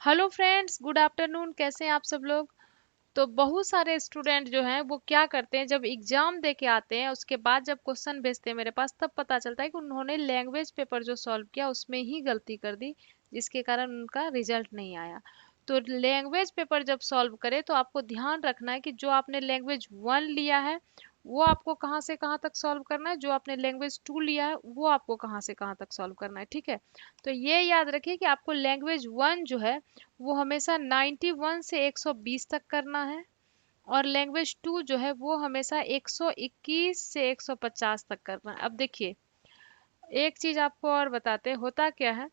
Hello friends, good afternoon. कैसे हैं आप सब लोग? तो बहुत सारे स्टूडेंट जो हैं वो क्या करते हैं, जब एग्जाम दे के आते हैं उसके बाद जब क्वेश्चन भेजते हैं मेरे पास, तब पता चलता है कि उन्होंने लैंग्वेज पेपर जो सॉल्व किया उसमें ही गलती कर दी, जिसके कारण उनका रिजल्ट नहीं आया। तो लैंग्वेज पेपर जब सॉल्व करें तो आपको ध्यान रखना है कि जो आपने लैंग्वेज वन लिया है वो आपको कहाँ से कहाँ तक सॉल्व करना है, जो आपने लैंग्वेज टू लिया है वो आपको कहाँ से कहाँ तक सॉल्व करना है। ठीक है, तो ये याद रखिए कि आपको लैंग्वेज वन जो है वो हमेशा 91 से 120 तक करना है, और लैंग्वेज टू जो है वो हमेशा 121 से 150 तक करना है। अब देखिए, एक चीज आपको और बताते हैं होता क्या है।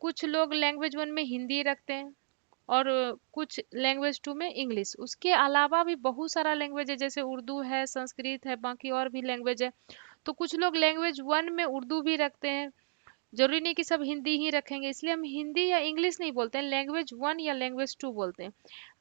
कुछ लोग लैंग्वेज वन में हिंदी रखते हैं, और कुछ लैंग्वेज टू में इंग्लिश। उसके अलावा भी बहुत सारा लैंग्वेज है, जैसे उर्दू है, संस्कृत है, बाकी और भी लैंग्वेज है। तो कुछ लोग लैंग्वेज वन में उर्दू भी रखते हैं। जरूरी नहीं कि सब हिंदी ही रखेंगे, इसलिए हम हिंदी या इंग्लिश नहीं बोलते हैं, लैंग्वेज वन या लैंग्वेज टू बोलते हैं।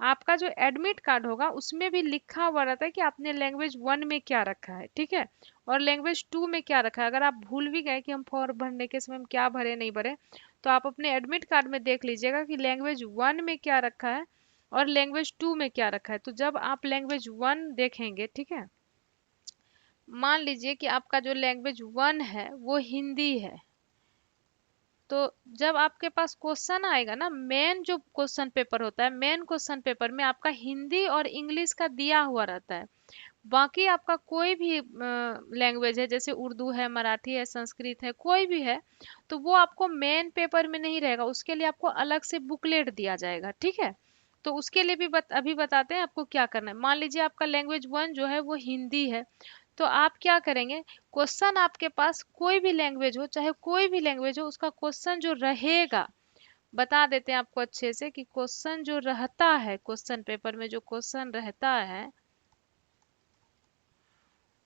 आपका जो एडमिट कार्ड होगा उसमें भी लिखा हुआ रहता है कि आपने लैंग्वेज वन में क्या रखा है, ठीक है, और लैंग्वेज टू में क्या रखा है। अगर आप भूल भी गए कि हम फॉर्म भरने के समय हम क्या भरे नहीं भरे, तो आप अपने एडमिट कार्ड में देख लीजिएगा कि लैंग्वेज वन में क्या रखा है और लैंग्वेज टू में क्या रखा है। तो जब आप लैंग्वेज वन देखेंगे, ठीक है, मान लीजिए कि आपका जो लैंग्वेज वन है वो हिंदी है, तो जब आपके पास क्वेश्चन आएगा ना, मेन जो क्वेश्चन पेपर होता है, मेन क्वेश्चन पेपर में आपका हिंदी और इंग्लिश का दिया हुआ रहता है। बाकी आपका कोई भी लैंग्वेज है, जैसे उर्दू है, मराठी है, संस्कृत है, कोई भी है, तो वो आपको मेन पेपर में नहीं रहेगा, उसके लिए आपको अलग से बुकलेट दिया जाएगा। ठीक है, तो उसके लिए भी अभी बताते हैं आपको क्या करना है। मान लीजिए आपका लैंग्वेज वन जो है वो हिंदी है, तो आप क्या करेंगे, क्वेश्चन आपके पास कोई भी लैंग्वेज हो, चाहे कोई भी लैंग्वेज हो, उसका क्वेश्चन जो रहेगा, बता देते हैं आपको अच्छे से कि क्वेश्चन जो रहता है, क्वेश्चन पेपर में जो क्वेश्चन रहता है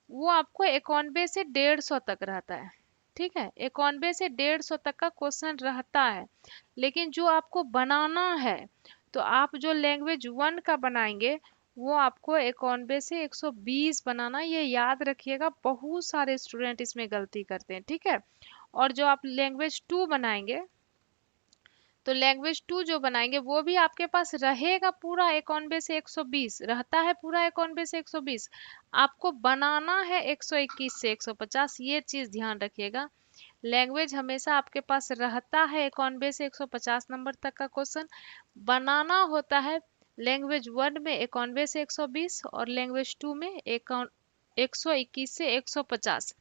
वो आपको 91 से 150 तक रहता है। ठीक है, 91 से 150 तक का क्वेश्चन रहता है। लेकिन जो आपको बनाना है, तो आप जो लैंग्वेज वन का बनाएंगे वो आपको 91 से 120 बनाना, ये याद रखिएगा। बहुत सारे स्टूडेंट इसमें गलती करते हैं। ठीक है, और जो आप लैंग्वेज टू बनाएंगे, तो लैंग्वेज टू जो बनाएंगे वो भी आपके पास रहेगा पूरा 91 से 120 रहता है, पूरा 91 से 120। आपको बनाना है 121 से 150, ये चीज ध्यान रखिएगा। लैंग्वेज हमेशा आपके पास रहता है 91 से 150 नंबर तक का क्वेश्चन, बनाना होता है लैंग्वेज वन में 91 से 120 और लैंग्वेज टू में 121 से 150।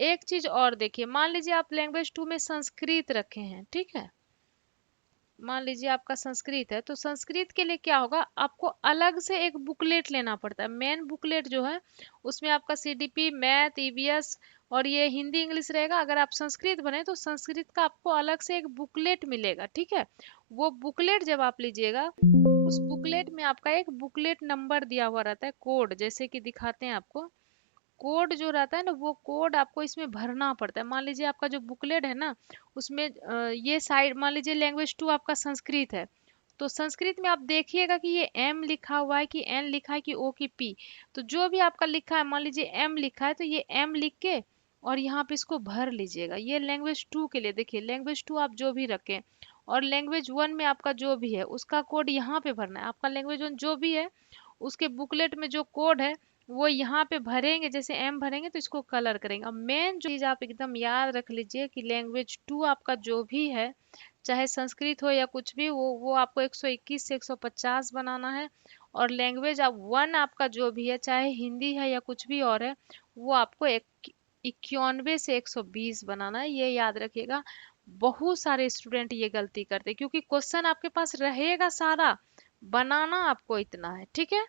एक चीज और देखिए, मान लीजिए आप लैंग्वेज टू में संस्कृत रखे हैं, ठीक है, मान लीजिए आपका संस्कृत है, तो संस्कृत के लिए क्या होगा, आपको अलग से एक बुकलेट लेना पड़ता है। मेन बुकलेट जो है उसमें आपका सीडीपी, मैथ, ईवीएस और ये हिंदी इंग्लिश रहेगा। अगर आप संस्कृत बने तो संस्कृत का आपको अलग से एक बुकलेट मिलेगा। ठीक है, वो बुकलेट जब आप लीजिएगा, उस बुकलेट में आपका एक बुकलेट नंबर दिया हुआ रहता है, कोड, जैसे कि दिखाते हैं आपको। कोड जो रहता है ना, वो कोड आपको इसमें भरना पड़ता है। मान लीजिए आपका जो बुकलेट है ना, उसमें ये साइड, मान लीजिए लैंग्वेज टू आपका संस्कृत है, तो संस्कृत में आप देखिएगा कि ये एम लिखा हुआ है कि एन लिखा है कि ओ की पी। तो जो भी आपका लिखा है, मान लीजिए एम लिखा है, तो ये एम लिख के और यहाँ पे इसको भर लीजिएगा। ये लैंग्वेज टू के लिए। देखिए, लैंग्वेज टू आप जो भी रखें और लैंग्वेज वन में आपका जो भी है उसका कोड यहाँ पे भरना है। आपका लैंग्वेज वन जो भी है उसके बुकलेट में जो कोड है वो यहाँ पे भरेंगे, जैसे एम भरेंगे तो इसको कलर करेंगे। अब मेन जो चीज आप एकदम याद रख लीजिए कि लैंग्वेज टू आपका जो भी है, चाहे संस्कृत हो या कुछ भी, वो आपको 121 से 150 बनाना है। और लैंग्वेज आप वन आपका जो भी है, चाहे हिंदी है या कुछ भी और है, वो आपको 91 से 120 बनाना है, ये याद रखिएगा। बहुत सारे स्टूडेंट ये गलती करते हैं क्योंकि क्वेश्चन आपके पास रहेगा सारा, बनाना आपको इतना है। ठीक है,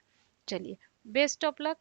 चलिए, बेस्ट ऑफ लक।